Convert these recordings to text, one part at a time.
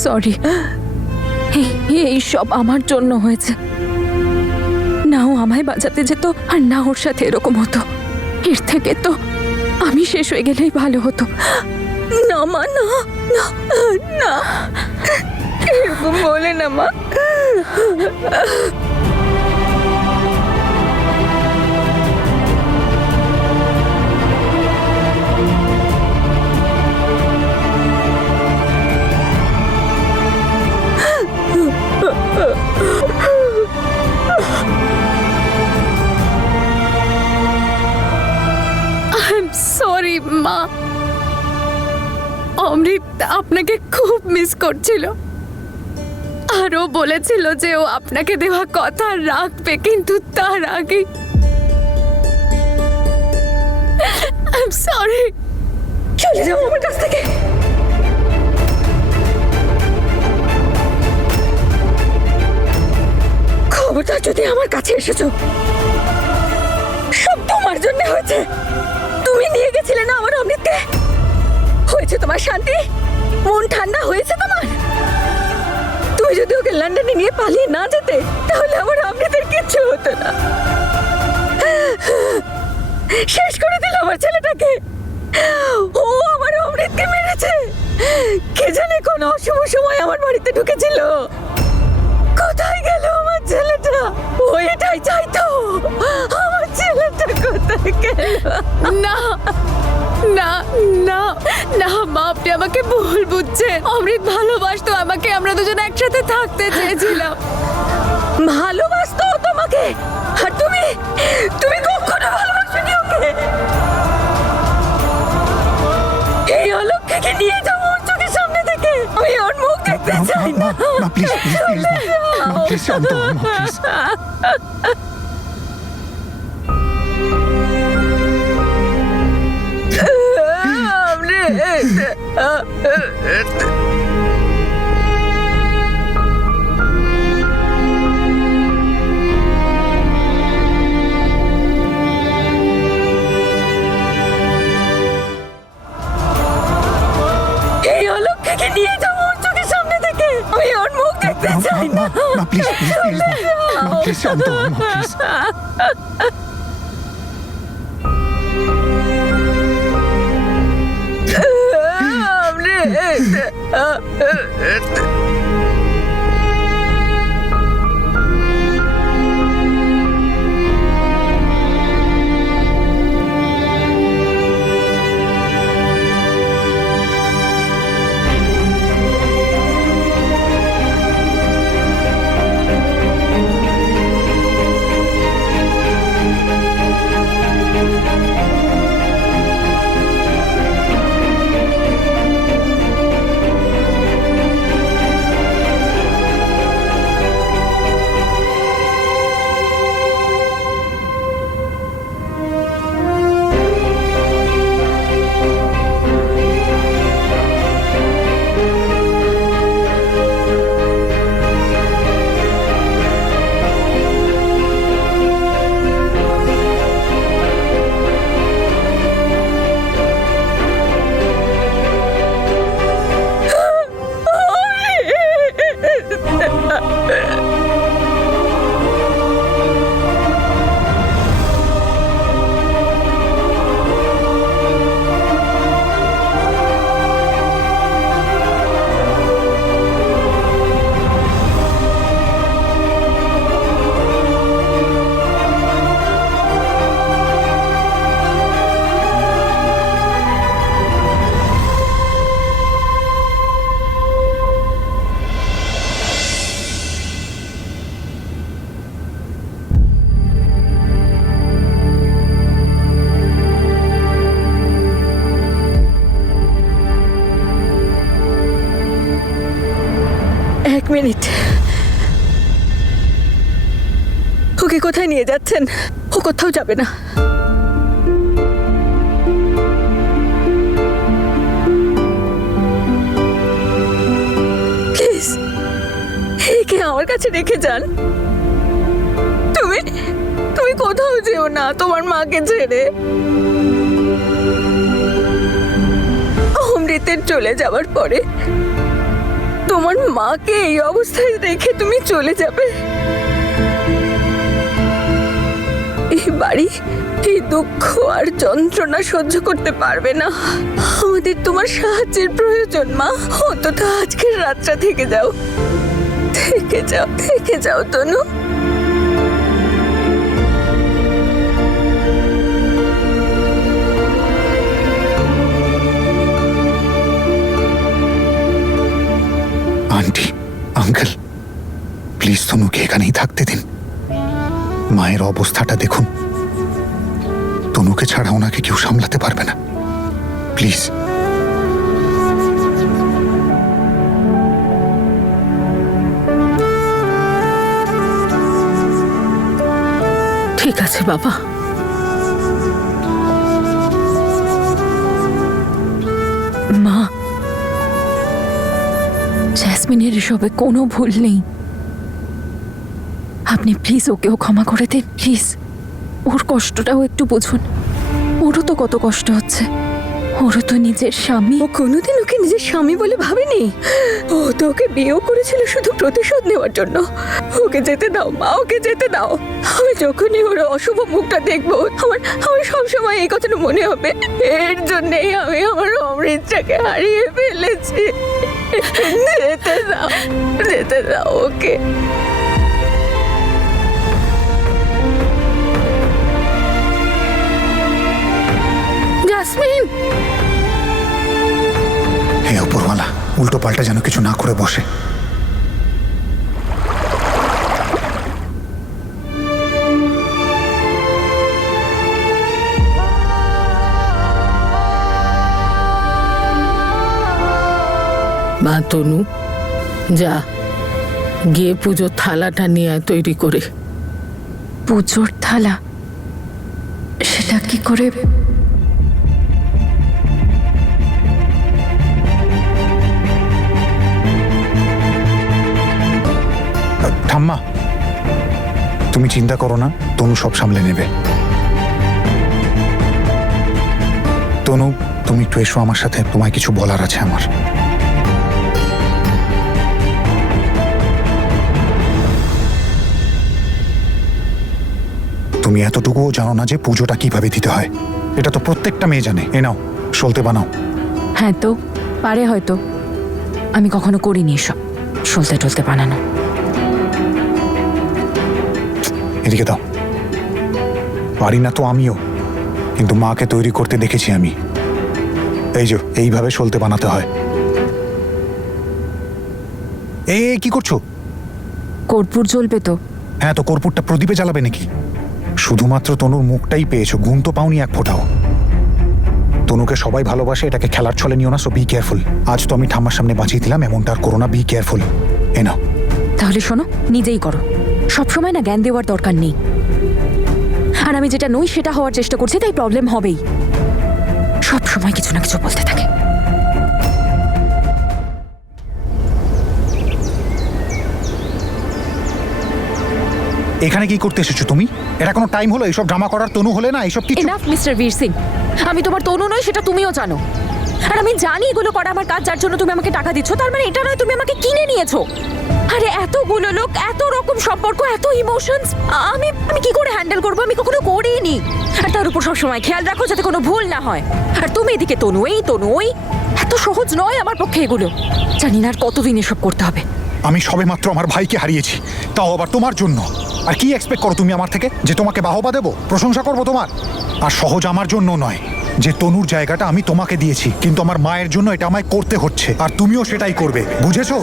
Sorry, এই সব আমার জন্য হয়েছে। না ও আমায় বাঁচাতে যেত আর না ওর সাথে এরকম হতো। এর থেকে তো আমি শেষ হয়ে গেলেই ভালো হতো। না মা, না না না, এরকম বলে না মা। সরি মা, অমৃত আপনাকে খুব মিস করছিল। আর ও বলেছিল যে ও আপনাকে দেওয়া কথা রাখবে, কিন্তু তার আগে সরি। চলে যাও আমার কাছ থেকে। খবরদার যদি আমার কাছে এসেছো, সব তোমার জন্য হয়েছে। তুমি নিয়ে গেছিলে না আমার অমৃতকে। হয়েছে তোমার শান্তি, মন ঠান্ডা হয়েছে তোমার। তুমি যদি ওকে লন্ডনে নিয়ে পালিয়ে না যেতে, তাহলে আমার অমৃতের কিচ্ছু হতো না। শেষ করে দিল আমার ছেলেটাকে। ও আমার অমৃতকে মেরেছে। কে জানে কোন অশুভ সময় আমার বাড়িতে ঢুকেছিল। কোথায় গেল আমার ছেলেটা? ও এটাই চাইতো। আমার ছেলেটা কোথায় গেল? না না না না মা, আপনি আমাকে ভুল বুঝছেন। অমৃত ভালোবাসতো আমাকে, আমরা দুজন একসাথে থাকতে চেয়েছিলাম। ভালোবাসতো ও তোমাকে, আর তুমি তুমি কখনো ভালোবাসোনি ওকে। এই অলক্ষীকে নিয়ে যাও ওর চোখের সামনে থেকে। আমি ওর মুখ দেখতে চাই না। প্লিজ প্লিজ প্লিজ প্লিজ শান্ত হও, প্লিজ। এই অলক্ষীকে নিয়ে যাও ওর চোখের সামনে থেকে। আমি ওর মুখ দেখতে চাই না। প্লিজ প্লিজ প্লিজ প্লিজ শান্ত হও, প্লিজ। এক মিনিট, ওকে কোথায় নিয়ে যাচ্ছেন? ও কোথাও যাবে না। প্লিজ একে আমার কাছে রেখে যান। তুমি তুমি কোথাও যেও না তোমার মাকে ছেড়ে। অমৃতের চলে যাওয়ার পরে তোমার মাকে এই অবস্থায় রেখে তুমি চলে যাবে? এই বাড়ি এই দুঃখ আর যন্ত্রণা সহ্য করতে পারবে না। আমাদের তোমার সাহায্যের প্রয়োজন মা। অন্তত আজকের রাতটা থেকে যাও, থেকে যাও তনু। আন্টি, আঙ্কেল, প্লিজ তনুকে এখানেই থাকতে দিন। মায়ের অবস্থাটা দেখুন, তনুকে ছাড়া ওনাকে কেউ সামলাতে পারবে না। প্লিজ। ঠিক আছে বাবা। মা, জ্যাসমিনের এসবে কোনো ভুল নেই। আপনি প্লিজ ওকেও ক্ষমা করে দিন, প্লিজ। ওর কষ্টটাও একটু বুঝুন। ওরও তো কত কষ্ট হচ্ছে। ওরও তো নিজের স্বামী। ও কোনোদিন ওকে নিজের স্বামী বলে ভাবেনি। ও তো ওকে বিয়েও করেছিল শুধু প্রতিশোধ নেওয়ার জন্য। ওকে যেতে দাও মা, ওকে যেতে দাও। আমি যখনই ওর অশুভ মুখটা দেখবো আমার সবসময় এই কথাটা মনে হবে, এর জন্যই আমি আমার অমৃতটাকে হারিয়ে ফেলেছি। যেতে দাও ওকে। জাসমিন, হে উপরওয়ালা, উল্টো পাল্টা যেন কিছু না করে বসে। মা তনু, যা গিয়ে পুজোর থালাটা নিয়ে আয় তৈরি করে। পুজোর থালা? সেটা কি করে? ঠাম্মা, তুমি চিন্তা করো না, তনু সব সামলে নেবে। তনু, তুমি একটু এসো আমার সাথে, তোমায় কিছু বলার আছে আমার। তুমি এতটুকুও জানো না যে পুজোটা কিভাবে দিতে হয়? এটা তো প্রত্যেকটা মেয়ে জানে। এ নাও, সলতে বানাও। হ্যাঁ তো পারে হয়তো, আমি কখনো করিনি এসব সলতে টলতে বানানো। এদিকে দাও। পারি না তো আমিও, কিন্তু মাকে তৈরি করতে দেখেছি আমি। এই যে এইভাবে সলতে বানাতে হয়। এই কি করছো? কর্পূর জ্বলবে তো? হ্যাঁ, তো কর্পূরটা প্রদীপে জ্বালাবে নাকি? শুধুমাত্র তনুর মুখটাই পেয়েছো, গুণ তো পাওনি এক ফোঁটাও। তনুকে সবাই ভালোবাসে, এটাকে খেলার ছলে নিও না। So be careful. আজ তো আমি ঠাম্মার সামনে বাঁচিয়ে দিলাম, এমনটা আর করো না। Be careful. এ নাও। তাহলে শোনো, নিজেই করো। সবসময় না জ্ঞান দেওয়ার দরকার নেই। আর আমি যেটা নই সেটা হওয়ার চেষ্টা করছি, তাই প্রবলেম হবেই। সব সময় কিছু না কিছু বলতে থাকে। এখানে কি করতে এসেছো তুমি? এটা কোনো টাইম হলো এইসব ড্রামা করার? তনু হলে না এইসব কিছু। এনাফ মিস্টার বীর সিং, আমি তোমার তনু নই সেটা তুমিও জানো। আর আমি জানি এগুলো করা আমার কাজ, যার জন্য তুমি আমাকে টাকা দিচ্ছ। তার মানে এটা নয় তুমি আমাকে কিনে নিয়েছো। আরে এতগুলো লোক, এত রকম সম্পর্ক, এত ইমোশনস, আমি কি করে হ্যান্ডেল করবো? আমি কখনো করিনি। আর তার উপর সবসময় খেয়াল রাখো যাতে কোনো ভুল না হয়। আর তুমি এদিকে তনু ওই। এত সহজ নয় আমার পক্ষে এগুলো। জানি না আর কতদিন এসব করতে হবে। আমি সবেমাত্র আমার ভাইকে হারিয়েছি, তাও আবার তোমার জন্য। আর কি এক্সপেক্ট করো তুমি আমার থেকে? যে তোমাকে বাহবা দেবো, প্রশংসা করবো তোমার? আর সহজ আমার জন্য নয় যে তনুর জায়গাটা আমি তোমাকে দিয়েছি, কিন্তু আমার মায়ের জন্য এটা আমায় করতে হচ্ছে। আর তুমিও সেটাই করবে, বুঝেছো?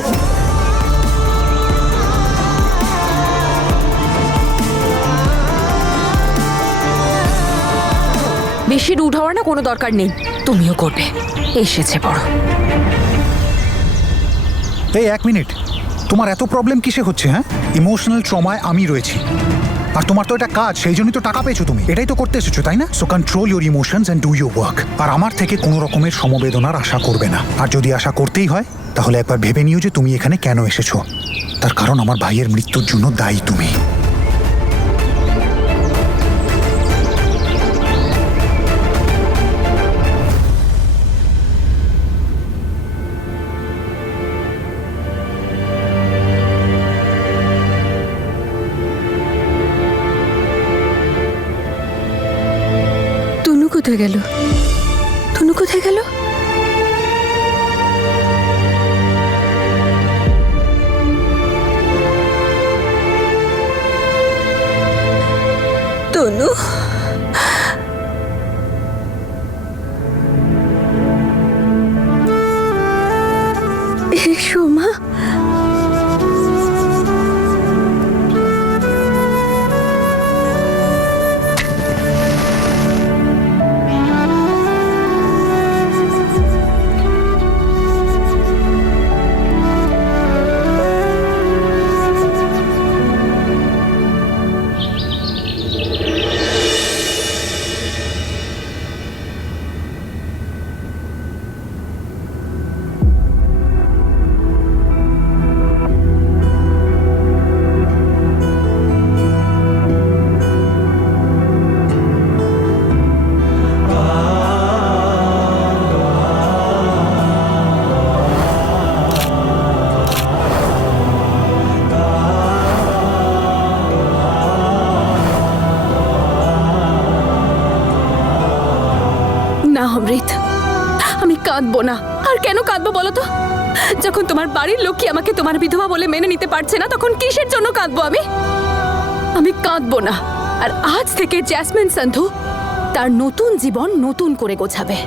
বেশি রুড হওয়ার না কোনো দরকার নেই। তুমিও করবে, এসেছে বড়। এই এক মিনিট, তোমার এত প্রবলেম কিসে হচ্ছে? হ্যাঁ, ইমোশনাল ট্রমায় আমি রয়েছি। আর তোমার তো এটা কাজ, সেই জন্যই তো টাকা পেয়েছো তুমি। এটাই তো করতে এসেছো, তাই না? So control your emotions and do your work. আর আমার থেকে কোনো রকমের সমবেদনার আশা করবে না। আর যদি আশা করতেই হয় তাহলে একবার ভেবে নিও যে তুমি এখানে কেন এসেছো। তার কারণ আমার ভাইয়ের মৃত্যুর জন্য দায়ী তুমি। গেল? তনু কোথায় গেল? তনু, এসো মা। না অমৃত, আমি কাঁদবো না। আর কেন কাঁদবো বলো তো? যখন তোমার বাড়ির লোকই আমাকে তোমার বিধবা বলে মেনে নিতে পারছে না, তখন কিসের জন্য কাঁদবো আমি? আমি কাঁদবো না। আর আজ থেকে জ্যাসমিন সন্ধু তার নতুন জীবন নতুন করে গোছাবে।